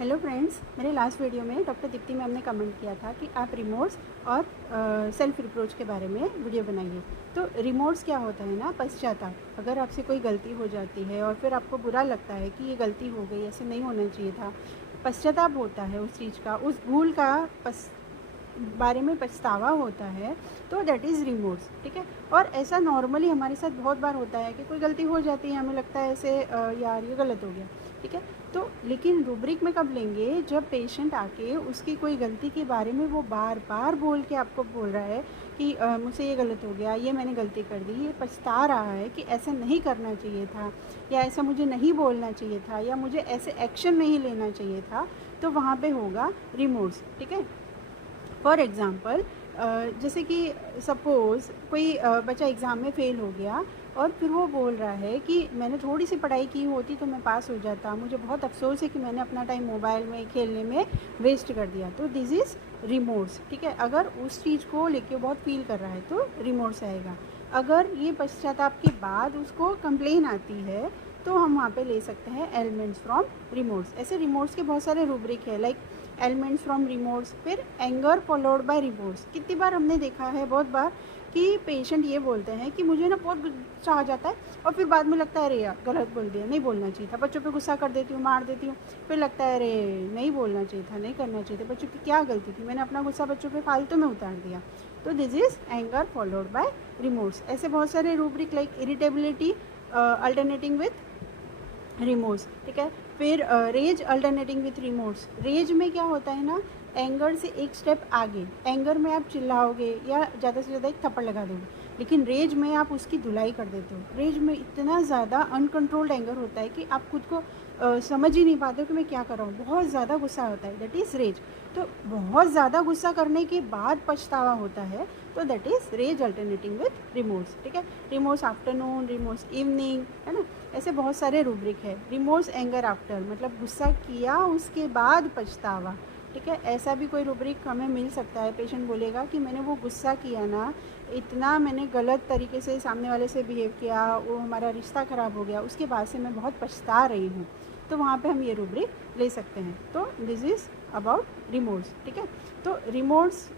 Hello friends, मेरे last video में doctor Deepti ma'am ने कमेंट किया था कि आप रिमोर्स और सेल्फ रिप्रोच के बारे में वीडियो बनाइए। तो रिमोर्स क्या होता है ना, पश्चाताप। अगर आपसे कोई गलती हो जाती है और फिर आपको बुरा लगता है कि ये गलती हो गई, ऐसे नहीं होना चाहिए था, पश्चाताप होता है उस चीज़ का, उस भूल का बारे में पछतावा होता है, तो दैट इज़ रिमोर्स। ठीक है। और ऐसा नॉर्मली हमारे साथ बहुत बार होता है कि कोई गलती हो जाती है, हमें लगता है ऐसे यार ये गलत हो गया। ठीक है। तो लेकिन रूब्रिक में कब लेंगे, जब पेशेंट आके उसकी कोई गलती के बारे में वो बार बार बोल के आपको बोल रहा है कि मुझसे ये गलत हो गया, ये मैंने गलती कर दी, ये पछता रहा है कि ऐसा नहीं करना चाहिए था, या ऐसा मुझे नहीं बोलना चाहिए था, या मुझे ऐसे एक्शन नहीं लेना चाहिए था, तो वहाँ पे होगा रिमोर्स। ठीक है। फॉर एग्ज़ाम्पल, जैसे कि सपोज़ कोई बच्चा एग्ज़ाम में फ़ेल हो गया और फिर वो बोल रहा है कि मैंने थोड़ी सी पढ़ाई की होती तो मैं पास हो जाता, मुझे बहुत अफसोस है कि मैंने अपना टाइम मोबाइल में खेलने में वेस्ट कर दिया। तो दिस इज़ रिमोर्स। ठीक है। अगर उस चीज़ को लेके बहुत फील कर रहा है तो रिमोर्स आएगा। अगर ये पश्चाताप के बाद उसको कंप्लेन आती है तो हम वहाँ पे ले सकते हैं एलिमेंट्स फ्रॉम रिमोर्स। ऐसे रिमोर्स के बहुत सारे रूब्रिक है, लाइक एलिमेंट्स फ्रॉम रिमोर्स, फिर एंगर फॉलोड बाय रिमोर्स। कितनी बार हमने देखा है, बहुत बार, कि पेशेंट ये बोलते हैं कि मुझे ना बहुत गुस्सा आ जाता है और फिर बाद में लगता है अरे यार गलत बोल दिया, नहीं बोलना चाहिए था, बच्चों पे गुस्सा कर देती हूँ, मार देती हूँ, फिर लगता है अरे नहीं बोलना चाहिए था, नहीं करना चाहिए था, बच्चों की क्या गलती थी, मैंने अपना गुस्सा बच्चों पे फालतू में उतार दिया। तो this is anger followed by remorse. ऐसे बहुत सारे rubric, like irritability alternating with remorse. ठीक है। फिर rage alternating with remorse. Rage में क्या होता है ना, एंगर से एक स्टेप आगे। एंगर में आप चिल्लाओगे या ज़्यादा से ज़्यादा एक थप्पड़ लगा दोगे, लेकिन रेज में आप उसकी धुलाई कर देते हो। रेज में इतना ज़्यादा अनकंट्रोल्ड एंगर होता है कि आप खुद को समझ ही नहीं पाते हो कि मैं क्या कर रहा हूँ, बहुत ज़्यादा गुस्सा होता है, दैट इज़ रेज। तो बहुत ज़्यादा गुस्सा करने के बाद पछतावा होता है, तो that is rage alternating with remorse. ठीक है। रिमोर्स आफ्टरनून, रिमोर्स इवनिंग, है ना। ऐसे बहुत सारे रूब्रिक है। रिमोर्स एंगर आफ्टर, मतलब गुस्सा किया उसके बाद पछतावा। ठीक है। ऐसा भी कोई रूब्रिक हमें मिल सकता है। पेशेंट बोलेगा कि मैंने वो गुस्सा किया ना, इतना मैंने गलत तरीके से सामने वाले से बिहेव किया, वो हमारा रिश्ता ख़राब हो गया, उसके बाद से मैं बहुत पछता रही हूँ, तो वहाँ पे हम ये रूब्रिक ले सकते हैं। तो दिस इज़ अबाउट रिमोर्स। ठीक है। तो रिमोर्स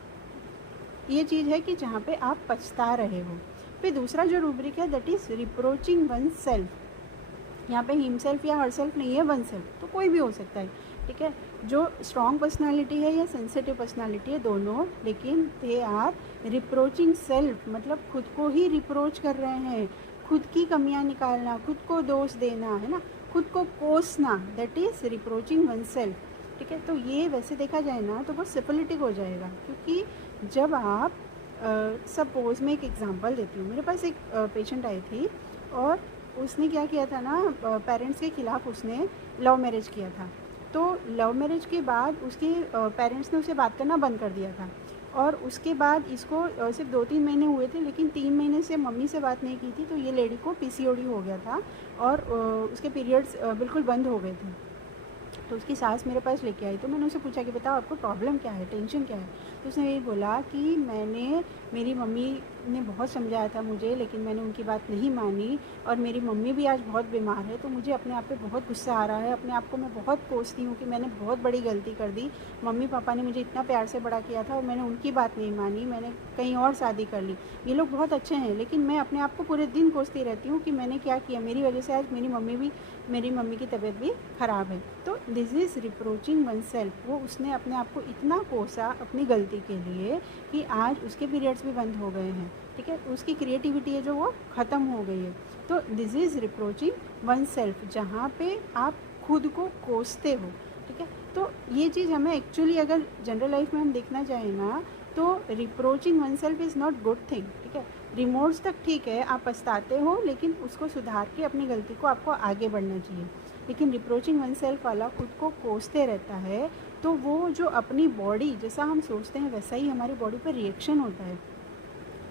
ये चीज़ है कि जहाँ पे आप पछता रहे हो। फिर दूसरा जो रूब्रिक है, that is reproaching one self. यहाँ पे हिमसेल्फ या हरसेल्फ नहीं है, वन सेल्फ, तो कोई भी हो सकता है। ठीक है। जो स्ट्रॉन्ग पर्सनालिटी है या सेंसिटिव पर्सनालिटी है, दोनों, लेकिन दे आर रिप्रोचिंग सेल्फ, मतलब खुद को ही रिप्रोच कर रहे हैं, खुद की कमियां निकालना, खुद को दोष देना, है ना, खुद को कोसना, that is reproaching one self. ठीक है। तो ये वैसे देखा जाए ना तो बहुत सिफिलिटिक हो जाएगा, क्योंकि जब आप सपोज़ मैं एक एग्ज़ाम्पल देती हूँ। मेरे पास एक पेशेंट आई थी और उसने क्या किया था ना, पेरेंट्स के ख़िलाफ़ उसने लव मैरिज किया था। तो लव मैरिज के बाद उसके पेरेंट्स ने उसे बात करना बंद कर दिया था, और उसके बाद इसको सिर्फ 2-3 महीने हुए थे, लेकिन 3 महीने से मम्मी से बात नहीं की थी, तो ये लेडी को पीसीओडी हो गया था और उसके पीरियड्स बिल्कुल बंद हो गए थे। तो उसकी सास मेरे पास लेके आई, तो मैंने उससे पूछा कि बताओ आपको प्रॉब्लम क्या है, टेंशन क्या है। तो उसने यही बोला कि मेरी मम्मी ने बहुत समझाया था मुझे, लेकिन मैंने उनकी बात नहीं मानी, और मेरी मम्मी भी आज बहुत बीमार है, तो मुझे अपने आप पे बहुत गुस्सा आ रहा है, अपने आप को मैं बहुत कोसती हूँ कि मैंने बहुत बड़ी गलती कर दी। मम्मी पापा ने मुझे इतना प्यार से बड़ा किया था और मैंने उनकी बात नहीं मानी, मैंने कहीं और शादी कर ली। ये लोग बहुत अच्छे हैं, लेकिन मैं अपने आप को पूरे दिन कोसती रहती हूँ कि मैंने क्या किया, मेरी वजह से आज मेरी मम्मी की तबीयत भी ख़राब है। तो this is reproaching one self. वो उसने अपने आप को इतना कोसा अपनी गलती के लिए कि आज उसके पीरियड्स भी बंद हो गए हैं। ठीक है। उसकी क्रिएटिविटी है जो वो ख़त्म हो गई है। तो this is reproaching one self, जहाँ पे आप खुद को कोसते हो। ठीक है। तो ये चीज़ हमें एक्चुअली, अगर जनरल लाइफ में हम देखना चाहें ना, तो reproaching one self is not good thing. ठीक है। रिमोर्स तक ठीक है, आप पछताते हो, लेकिन उसको सुधार के अपनी गलती को आपको आगे बढ़ना चाहिए। लेकिन रिप्रोचिंग वन सेल्फ वाला खुद को कोसते रहता है, तो वो जो अपनी बॉडी, जैसा हम सोचते हैं वैसा ही हमारी बॉडी पर रिएक्शन होता है,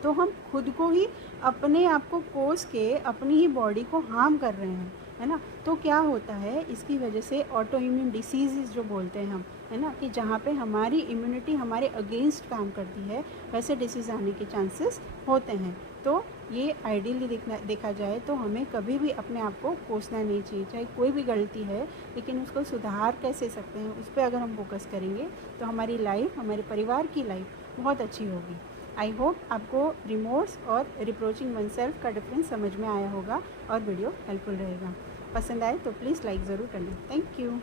तो हम खुद को ही, अपने आप को कोस के अपनी ही बॉडी को हार्म कर रहे हैं, है ना। तो क्या होता है, इसकी वजह से ऑटो इम्यून डिसीज़ जो बोलते हैं हम, है ना, कि जहाँ पे हमारी इम्यूनिटी हमारे अगेंस्ट काम करती है, वैसे डिसीज़ आने के चांसेस होते हैं। तो ये आइडियली देखा जाए तो हमें कभी भी अपने आप को कोसना नहीं चाहिए। चाहे कोई भी गलती है, लेकिन उसको सुधार कैसे सकते हैं उस पर अगर हम फोकस करेंगे तो हमारी लाइफ, हमारे परिवार की लाइफ बहुत अच्छी होगी। आई होप आपको रिमोर्स और रिप्रोचिंग वन सेल्फ का डिफरेंस समझ में आया होगा और वीडियो हेल्पफुल रहेगा। पसंद आए तो प्लीज़ लाइक ज़रूर करना। Thank you.